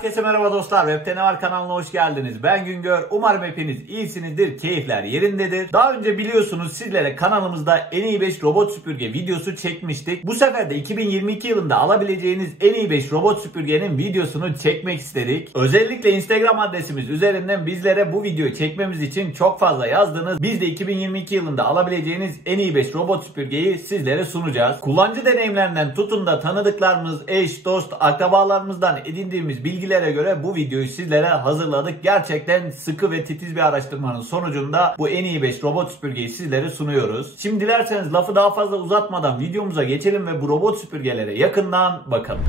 Herkese merhaba dostlar. Web'te ne var kanalına hoş geldiniz. Ben Güngör. Umarım hepiniz iyisinizdir. Keyifler yerindedir. Daha önce biliyorsunuz sizlere kanalımızda en iyi 5 robot süpürge videosu çekmiştik. Bu sefer de 2022 yılında alabileceğiniz en iyi 5 robot süpürgenin videosunu çekmek istedik. Özellikle Instagram adresimiz üzerinden bizlere bu videoyu çekmemiz için çok fazla yazdınız. Biz de 2022 yılında alabileceğiniz en iyi 5 robot süpürgeyi sizlere sunacağız. Kullanıcı deneyimlerinden tutun da tanıdıklarımız, eş, dost, akrabalarımızdan edindiğimiz bilgilere göre bu videoyu sizlere hazırladık. Gerçekten sıkı ve titiz bir araştırmanın sonucunda bu en iyi 5 robot süpürgeyi sizlere sunuyoruz. Şimdi dilerseniz lafı daha fazla uzatmadan videomuza geçelim ve bu robot süpürgelere yakından bakalım.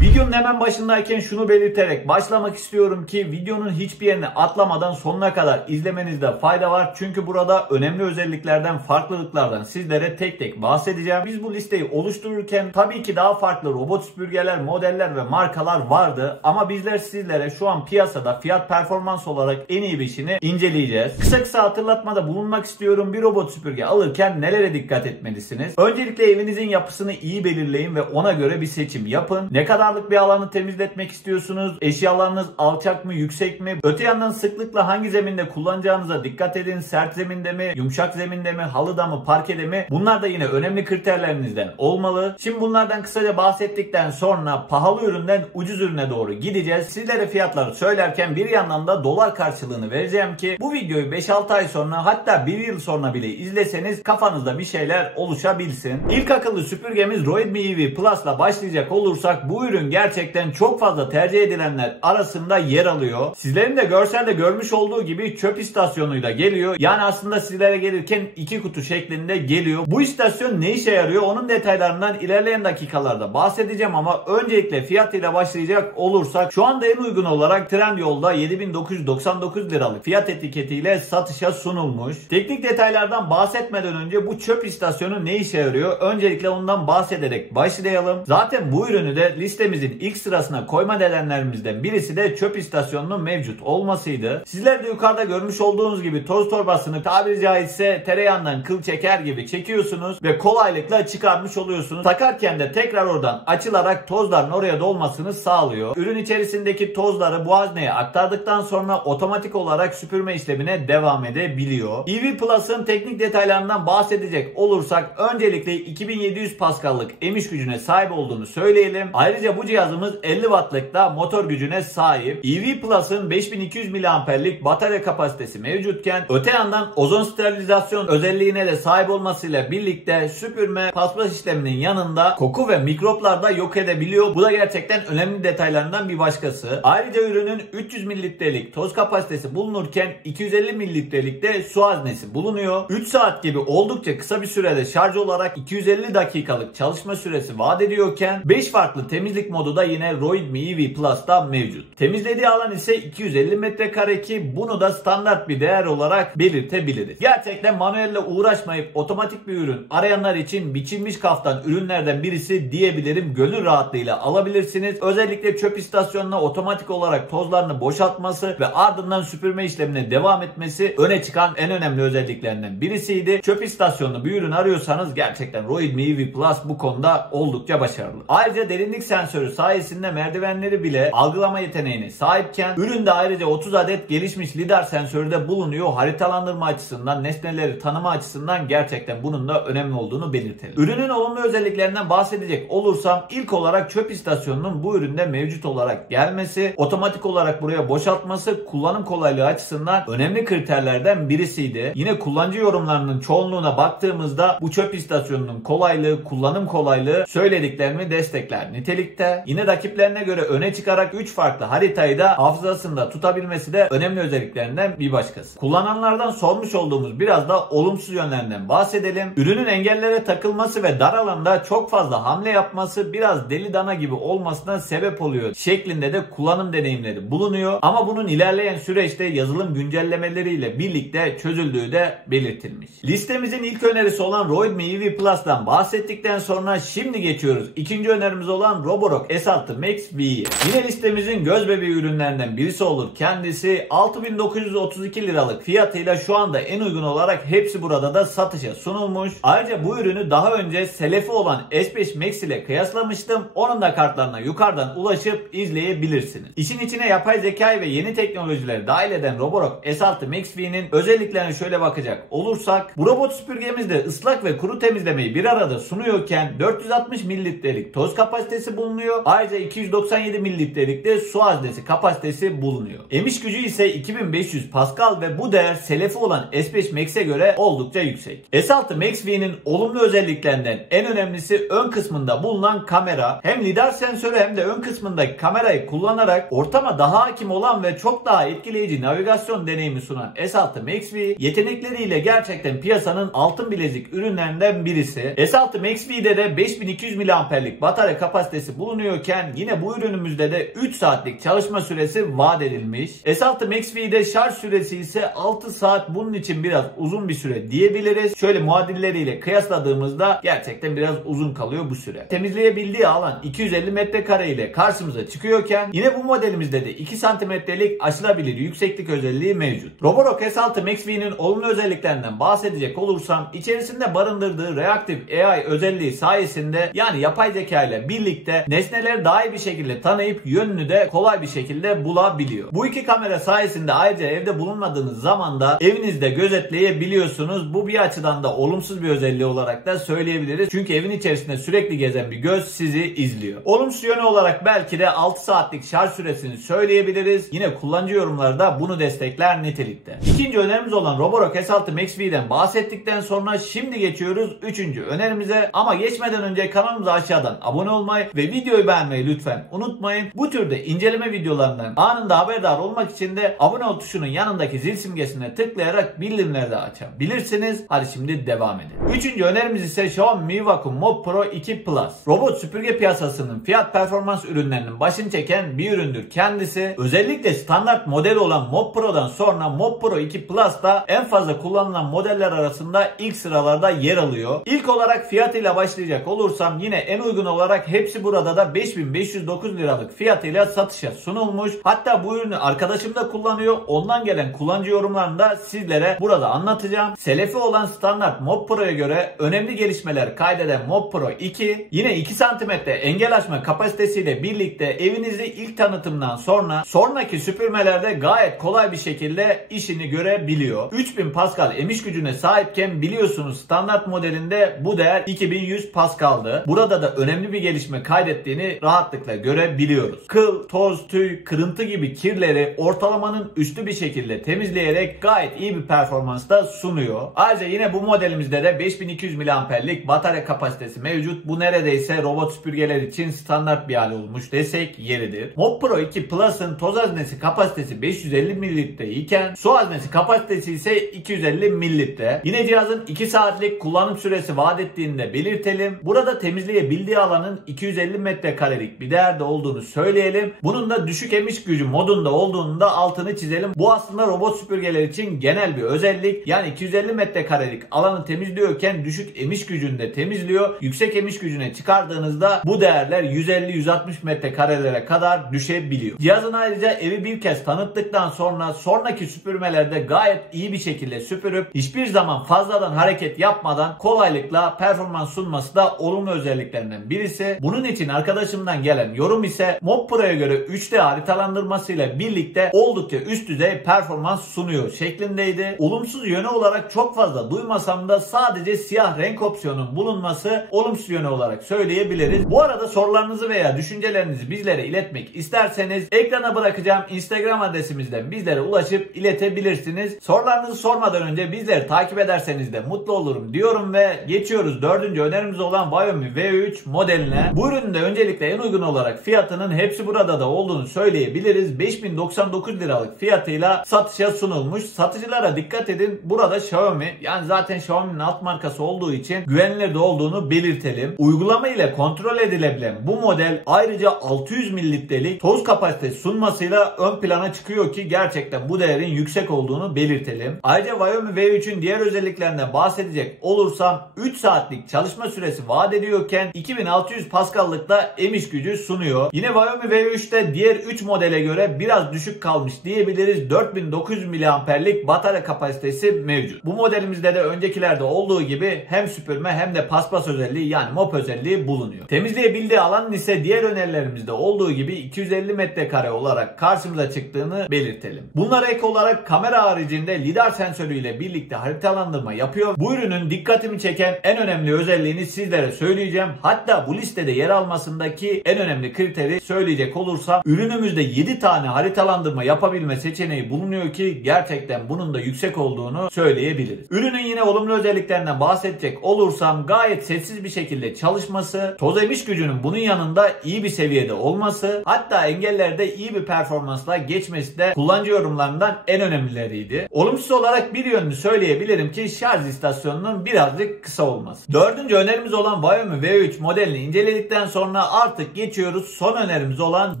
Videonun hemen başındayken şunu belirterek başlamak istiyorum ki videonun hiçbir yerini atlamadan sonuna kadar izlemenizde fayda var. Çünkü burada önemli özelliklerden, farklılıklardan sizlere tek tek bahsedeceğim. Biz bu listeyi oluştururken tabii ki daha farklı robot süpürgeler, modeller ve markalar vardı. Ama bizler sizlere şu an piyasada fiyat performans olarak en iyi beşini inceleyeceğiz. Kısa hatırlatmada bulunmak istiyorum. Bir robot süpürge alırken nelere dikkat etmelisiniz? Öncelikle evinizin yapısını iyi belirleyin ve ona göre bir seçim yapın. Ne kadarlık bir alanı temizletmek istiyorsunuz? Eşyalarınız alçak mı, yüksek mi? Öte yandan sıklıkla hangi zeminde kullanacağınıza dikkat edin. Sert zeminde mi, yumuşak zeminde mi, halıda mı, parkede mi? Bunlar da yine önemli kriterlerinizden olmalı. Şimdi bunlardan kısaca bahsettikten sonra pahalı üründen ucuz ürüne doğru gideceğiz. Sizlere fiyatları söylerken bir yandan da dolar karşılığını vereceğim ki bu videoyu 5-6 ay sonra, hatta 1 yıl sonra bile izleseniz kafanızda bir şeyler oluşabilsin. İlk akıllı süpürgemiz Roidme EV Plus'la başlayacak olursak bu ürün gerçekten çok fazla tercih edilenler arasında yer alıyor. Sizlerin de görselde görmüş olduğu gibi çöp istasyonuyla geliyor. Yani aslında sizlere gelirken 2 kutu şeklinde geliyor. Bu istasyon ne işe yarıyor? Onun detaylarından ilerleyen dakikalarda bahsedeceğim ama öncelikle fiyatıyla başlayacak olursak şu anda en uygun olarak Trendyol'da 7.999 liralık fiyat etiketiyle satışa sunulmuş. Teknik detaylardan bahsetmeden önce bu çöp istasyonu ne işe yarıyor? Öncelikle ondan bahsederek başlayalım. Zaten bu ürünü de listemizin ilk sırasına koyma nedenlerimizden birisi de çöp istasyonunun mevcut olmasıydı. Sizler de yukarıda görmüş olduğunuz gibi toz torbasını tabiri caizse tereyağından kıl çeker gibi çekiyorsunuz ve kolaylıkla çıkarmış oluyorsunuz. Takarken de tekrar oradan açılarak tozların oraya dolmasını sağlıyor. Ürün içerisindeki tozları bu hazneye aktardıktan sonra otomatik olarak süpürme işlemine devam edebiliyor. EV Plus'ın teknik detaylarından bahsedecek olursak öncelikle 2700 Pascal'lık emiş gücüne sahip olduğunu söyleyelim. Ayrıca bu cihazımız 50 Watt'lık da motor gücüne sahip. EV Plus'ın 5200 mAh'lik batarya kapasitesi mevcutken öte yandan ozon sterilizasyon özelliğine de sahip olmasıyla birlikte süpürme, paspas işleminin yanında koku ve mikroplar da yok edebiliyor. Bu da gerçekten önemli detaylarından bir başkası. Ayrıca ürünün 300 mililitrelik toz kapasitesi bulunurken 250 mililitrelik de su haznesi bulunuyor. 3 saat gibi oldukça kısa bir sürede şarj olarak 250 dakikalık çalışma süresi vaat ediyorken 5 farklı temizlik modu da yine Roidme EV Plus'ta mevcut. Temizlediği alan ise 250 metrekare ki bunu da standart bir değer olarak belirtebiliriz. Gerçekten manuelle uğraşmayıp otomatik bir ürün arayanlar için biçilmiş kaftan ürünlerden birisi diyebilirim. Gönül rahatlığıyla alabilirsiniz. Özellikle çöp istasyonuna otomatik olarak tozlarını boşaltması ve ardından süpürme işlemine devam etmesi öne çıkan en önemli özelliklerinden birisiydi. Çöp istasyonlu bir ürün arıyorsanız gerçekten Roidme EV Plus bu konuda oldukça başarılı. Ayrıca derinlik sensörü sayesinde merdivenleri bile algılama yeteneğine sahipken üründe ayrıca 30 adet gelişmiş lidar sensörü de bulunuyor. Haritalandırma açısından, nesneleri tanıma açısından gerçekten bunun da önemli olduğunu belirtelim. Ürünün olumlu özelliklerinden bahsedecek olursam ilk olarak çöp istasyonunun bu üründe mevcut olarak gelmesi, otomatik olarak buraya boşaltması kullanım kolaylığı açısından önemli kriterlerden birisiydi. Yine kullanıcı yorumlarının çoğunluğuna baktığımızda bu çöp istasyonunun kolaylığı, kullanım kolaylığı söylediklerimi destekler nitelikte. Yine rakiplerine göre öne çıkarak 3 farklı haritayı da hafızasında tutabilmesi de önemli özelliklerinden bir başkası. Kullananlardan sormuş olduğumuz biraz da olumsuz yönlerinden bahsedelim. Ürünün engellere takılması ve dar alanda çok fazla hamle yapması biraz deli dana gibi olmasına sebep oluyor şeklinde de kullanım deneyimleri bulunuyor. Ama bunun ilerleyen süreçte yazılım güncellemeleriyle birlikte çözüldüğü de belirtilmiş. Listemizin ilk önerisi olan Roidme EV Plus'tan bahsettikten sonra şimdi geçiyoruz. İkinci önerimiz olan Roborock S6 Max V'ye. Yine listemizin gözbebeği ürünlerinden birisi olur. Kendisi 6.932 liralık fiyatıyla şu anda en uygun olarak hepsi burada da satışa sunulmuş. Ayrıca bu ürünü daha önce selefi olan S5 Max ile kıyaslamıştım. Onun da kartlarına yukarıdan ulaşıp izleyebilirsiniz. İşin içine yapay zekayı ve yeni teknolojileri dahil eden Roborock S6 Max V'nin özelliklerine şöyle bakacak olursak, bu robot süpürgemizde ıslak ve kuru temizlemeyi bir arada sunuyorken 460 mililitrelik toz kapasitesi bulunuyor. Ayrıca 297 mililitrelik de su haznesi kapasitesi bulunuyor. Emiş gücü ise 2500 Pascal ve bu değer selefi olan S5 Max'e göre oldukça yüksek. S6 Max V'nin olumlu özelliklerinden en önemlisi ön kısmında bulunan kamera. Hem lidar sensörü hem de ön kısmındaki kamerayı kullanarak ortama daha hakim olan ve çok daha etkileyici navigasyon deneyimi sunan S6 Max V yetenekleriyle gerçekten piyasanın altın bilezik ürünlerinden birisi. S6 Max V'de de 5200 mAh'lik batarya kapasitesi bulunuyorken yine bu ürünümüzde de 3 saatlik çalışma süresi vaat edilmiş. S6 Max V'de şarj süresi ise 6 saat, bunun için biraz uzun bir süre diyebiliriz. Şöyle muadilleriyle kıyasladığımızda gerçekten biraz uzun kalıyor bu süre. Temizleyebildiği alan 250 metrekare ile karşımıza çıkıyorken yine bu modelimizde de 2 santimetrelik aşılabilir yükseklik özelliği mevcut. Roborock S6 Max V'nin olumlu özelliklerinden bahsedecek olursam, içerisinde barındırdığı Reactive AI özelliği sayesinde, yani yapay zeka ile birlikte nesneleri daha iyi bir şekilde tanıyıp yönünü de kolay bir şekilde bulabiliyor. Bu iki kamera sayesinde ayrıca evde bulunmadığınız zaman da evinizde gözetleyebiliyorsunuz. Bu bir açıdan da olumsuz bir özelliği olarak da söyleyebiliriz. Çünkü evin içerisinde sürekli gezen bir göz sizi izliyor. Olumsuz yönü olarak belki de 6 saatlik şarj süresini söyleyebiliriz. Yine kullanıcı yorumları da bunu destekler nitelikte. İkinci önerimiz olan Roborock S6 Max V'den bahsettikten sonra şimdi geçiyoruz 3. önerimize. Ama geçmeden önce kanalımıza aşağıdan abone olmayı ve videoyu beğenmeyi lütfen unutmayın. Bu türde inceleme videolarından anında haberdar olmak için de abone ol tuşunun yanındaki zil simgesine tıklayarak bildirimleri de açabilirsiniz. Hadi şimdi devam edelim. 3. önerimiz ise Xiaomi Mi Vacuum Mop Pro 2 Plus. Robot süpürge piyasasının fiyat performans ürünlerinin başını çeken bir üründür kendisi. Özellikle standart model olan Mop Pro'dan sonra Mop Pro 2 Plus da en fazla kullanılan modeller arasında ilk sıralarda yer alıyor. İlk olarak fiyatıyla başlayacak olursam, yine en uygun olarak hepsi burada da 5509 liralık fiyatıyla satışa sunulmuş. Hatta bu ürünü arkadaşım da kullanıyor. Ondan gelen kullanıcı yorumlarını da sizlere burada anlatacağım. Selefi olan standart Mop Pro'ya göre önemli gelişmeler kaydeden Mop Pro 2 yine 2 cm engel açma kapasitesiyle birlikte evinizde ilk tanıtımdan sonra sonraki süpürmelerde gayet kolay bir şekilde işini görebiliyor. 3000 Pascal emiş gücüne sahipken biliyorsunuz standart modelinde bu değer 2100 Pascal'dı. Burada da önemli bir gelişme kaydettiğini rahatlıkla görebiliyoruz. Kıl, toz, tüy, kırıntı gibi kirleri ortalamanın üstü bir şekilde temizleyerek gayet iyi bir performans da sunuyor. Ayrıca yine bu modelimizde de 5200 mAh'lik batarya kapasitesi mevcut. Bu neredeyse robot süpürgeler için standart bir hal olmuş desek yeridir. Mop Pro 2 Plus'ın toz haznesi kapasitesi 550 mililitre iken su haznesi kapasitesi ise 250 mililitre. Yine cihazın 2 saatlik kullanım süresi vaat ettiğini de belirtelim. Burada temizleyebildiği alanın 250 metrekarelik bir değerde olduğunu söyleyelim. Bunun da düşük emiş gücü modunda olduğunu da altını çizelim. Bu aslında robot süpürgeler için genel bir özellik. Yani 250 metrekarelik alanı temizliyorken düşük emiş gücünde temizliyor. Yüksek emiş gücüne çıkardığınızda bu değerler 150-160 metrekarelere kadar düşebiliyor. Cihazın ayrıca evi bir kez tanıttıktan sonra sonraki süpürmelerde gayet iyi bir şekilde süpürüp hiçbir zaman fazladan hareket yapmadan kolaylıkla performans sunması da olumlu özelliklerinden birisi. Bunun için arkadaşımdan gelen yorum ise Mop Pro'ya göre 3D haritalandırmasıyla birlikte oldukça üst düzey performans sunuyor şeklindeydi. Olumsuz yönü olarak çok fazla duymasam da sadece siyah renk opsiyonun bulunması olumsuz yönü olarak söyleyebiliriz. Bu arada sorularınızı veya düşüncelerinizi bizlere iletmek isterseniz ekrana bırakacağım Instagram adresimizden bizlere ulaşıp iletebilirsiniz. Sorularınızı sormadan önce bizleri takip ederseniz de mutlu olurum diyorum ve geçiyoruz 4. önerimiz olan Xiaomi V3 modeline. Bu ürünün de öncelikle en uygun olarak fiyatının hepsi burada da olduğunu söyleyebiliriz. 5099 liralık fiyatıyla satışa sunulmuş. Satıcılara dikkat edin. Burada Xiaomi, yani zaten Xiaomi'nin alt markası olduğu için güvenilir de olduğunu belirtelim. Uygulama ile kontrol edilebilen bu model ayrıca 600 mililitrelik toz kapasitesi sunmasıyla ön plana çıkıyor ki gerçekten bu değerin yüksek olduğunu belirtelim. Ayrıca Xiaomi V3'ün diğer özelliklerine bahsedecek olursam 3 saatlik çalışma süresi vaat ediyorken 2600 Pascal'lık da emiş emiş gücü sunuyor. Yine Xiaomi V3'te diğer 3 modele göre biraz düşük kalmış diyebiliriz. 4900 mAh'lik batarya kapasitesi mevcut. Bu modelimizde de öncekilerde olduğu gibi hem süpürme hem de paspas özelliği yani mop özelliği bulunuyor. Temizleyebildiği alan ise diğer önerilerimizde olduğu gibi 250 metrekare olarak karşımıza çıktığını belirtelim. Bunlara ek olarak kamera haricinde lidar sensörüyle birlikte haritalandırma yapıyor. Bu ürünün dikkatimi çeken en önemli özelliğini sizlere söyleyeceğim. Hatta bu listede yer almasındaki en önemli kriteri söyleyecek olursam ürünümüzde 7 tane haritalandırma yapabilme seçeneği bulunuyor ki gerçekten bunun da yüksek olduğunu söyleyebiliriz. Ürünün yine olumlu özelliklerinden bahsedecek olursam gayet sessiz bir şekilde çalışması, toz emiş gücünün bunun yanında iyi bir seviyede olması, hatta engellerde iyi bir performansla geçmesi de kullanıcı yorumlarından en önemlileriydi. Olumsuz olarak bir yönünü söyleyebilirim ki şarj istasyonunun birazcık kısa olması. Dördüncü önerimiz olan Xiaomi V3 modelini inceledikten sonra artık geçiyoruz son önerimiz olan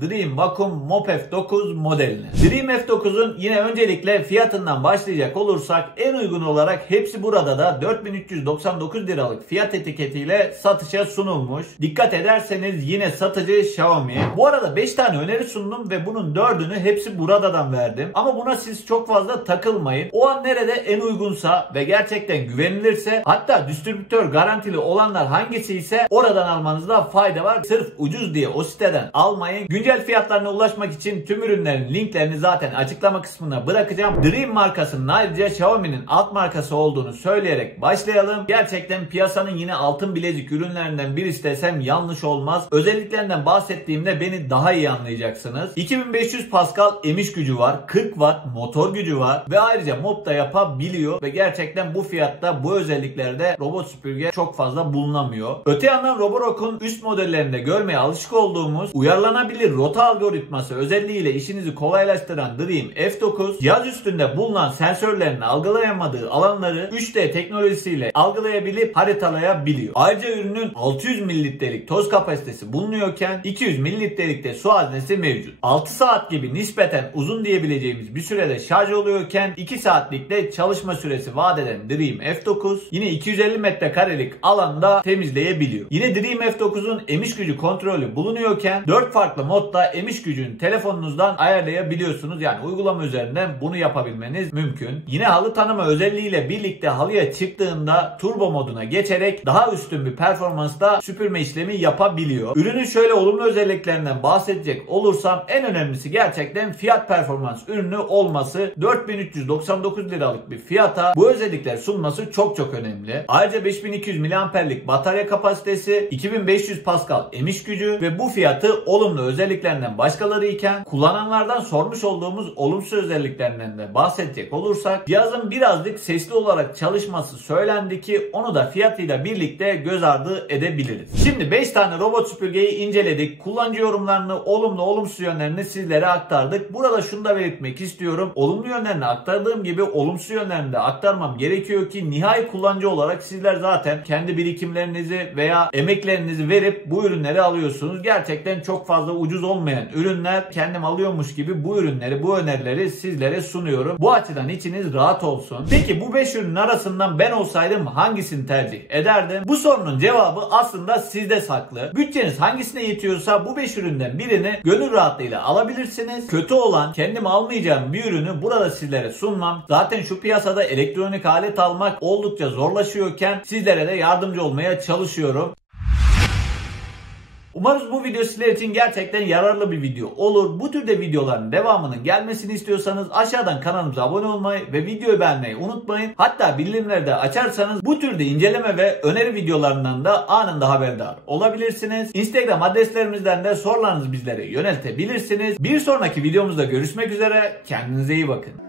Dream Vacuum Mop F9 modeline. Dream F9'un yine öncelikle fiyatından başlayacak olursak en uygun olarak hepsi burada da 4399 liralık fiyat etiketiyle satışa sunulmuş. Dikkat ederseniz yine satıcı Xiaomi. Bu arada 5 tane öneri sundum ve bunun 4'ünü hepsi buradan verdim. Ama buna siz çok fazla takılmayın. O an nerede en uygunsa ve gerçekten güvenilirse, hatta distribütör garantili olanlar hangisi ise oradan almanızda fayda var. Sırf ucuz diye o siteden almayın. Güncel fiyatlarına ulaşmak için tüm ürünlerin linklerini zaten açıklama kısmına bırakacağım. Dream markasının ayrıca Xiaomi'nin alt markası olduğunu söyleyerek başlayalım. Gerçekten piyasanın yine altın bilezik ürünlerinden birisi desem yanlış olmaz. Özelliklerinden bahsettiğimde beni daha iyi anlayacaksınız. 2500 Pascal emiş gücü var. 40 Watt motor gücü var ve ayrıca mop da yapabiliyor ve gerçekten bu fiyatta bu özelliklerde robot süpürge çok fazla bulunamıyor. Öte yandan Roborock'un üst modellerinde görmeye alışık olduğumuz uyarlanabilir rota algoritması özelliğiyle işinizi kolaylaştıran Dream F9 cihaz üstünde bulunan sensörlerin algılayamadığı alanları 3D teknolojisiyle algılayabilip haritalayabiliyor. Ayrıca ürünün 600 mililitrelik toz kapasitesi bulunuyorken 200 mililitrelik de su haznesi mevcut. 6 saat gibi nispeten uzun diyebileceğimiz bir sürede şarj oluyorken 2 saatlik de çalışma süresi vaat eden Dream F9 yine 250 metrekarelik alanda temizleyebiliyor. Yine Dream F9'un emiş gücü kontrolü bulunuyorken 4 farklı modda emiş gücünü telefonunuzdan ayarlayabiliyorsunuz. Yani uygulama üzerinden bunu yapabilmeniz mümkün. Yine halı tanıma özelliğiyle birlikte halıya çıktığında turbo moduna geçerek daha üstün bir performansla süpürme işlemi yapabiliyor. Ürünün şöyle olumlu özelliklerinden bahsedecek olursam en önemlisi gerçekten fiyat performans ürünü olması. 4399 liralık bir fiyata bu özellikler sunması çok önemli. Ayrıca 5200 mAh'lik batarya kapasitesi, 2500 Pascal emiş gücü ve bu fiyatı olumlu özelliklerinden başkaları iken kullananlardan sormuş olduğumuz olumsuz özelliklerinden de bahsedecek olursak cihazın birazcık sesli olarak çalışması söylendi ki onu da fiyatıyla birlikte göz ardı edebiliriz. Şimdi 5 tane robot süpürgeyi inceledik. Kullanıcı yorumlarını, olumlu olumsuz yönlerini sizlere aktardık. Burada şunu da belirtmek istiyorum. Olumlu yönlerini aktardığım gibi olumsuz yönlerini de aktarmam gerekiyor ki nihai kullanıcı olarak sizler zaten kendi birikimlerinizi veya emeklerinizi verip bu ürünleri alıyorsunuz. Gerçekten çok fazla ucuz olmayan ürünler, kendim alıyormuş gibi bu ürünleri, bu önerileri sizlere sunuyorum. Bu açıdan içiniz rahat olsun. Peki bu 5 ürünün arasından ben olsaydım hangisini tercih ederdim? Bu sorunun cevabı aslında sizde saklı. Bütçeniz hangisine yetiyorsa bu 5 üründen birini gönül rahatlığıyla alabilirsiniz. Kötü olan, kendim almayacağım bir ürünü burada sizlere sunmam. Zaten şu piyasada elektronik alet almak oldukça zorlaşıyorken sizlere de yardımcı olmaya çalışıyorum. Umarız bu video sizler için gerçekten yararlı bir video olur. Bu türde videoların devamının gelmesini istiyorsanız aşağıdan kanalımıza abone olmayı ve videoyu beğenmeyi unutmayın. Hatta bildirimleri de açarsanız bu türde inceleme ve öneri videolarından da anında haberdar olabilirsiniz. Instagram adreslerimizden de sorularınızı bizlere yöneltebilirsiniz. Bir sonraki videomuzda görüşmek üzere. Kendinize iyi bakın.